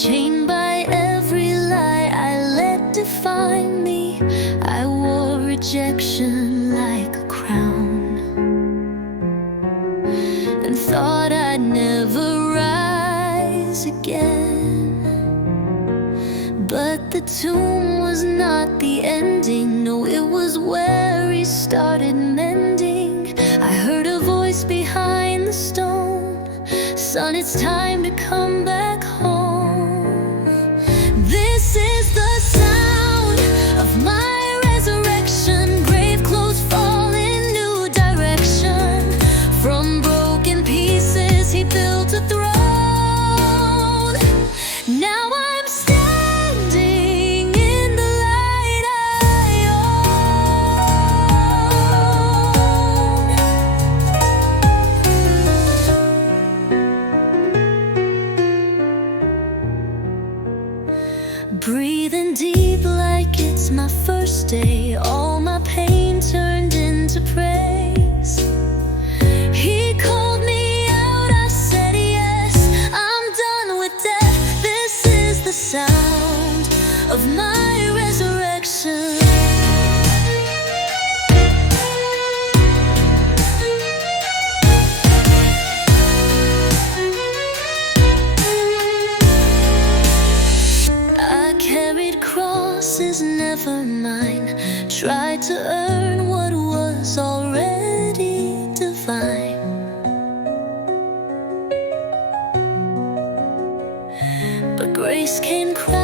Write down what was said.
chained by every lie I let define me. I wore rejection like a crown, and thought I'd never rise again. But the tomb was not the ending. No, it was where he started mending. I heard a voice behind the stone: son, it's time to come back home. This is the sound of my resurrection. Grave clothes fall in new direction. From broken pieces he built a throne. Now I'm standing in the light I own. Breathing deep like it's my first day. All my pain turned into praise. He called me out, I said yes. I'm done with death. This is the sound of my resurrection. I carried crosses never mine, tried to earn what was already divine. But grace came crying.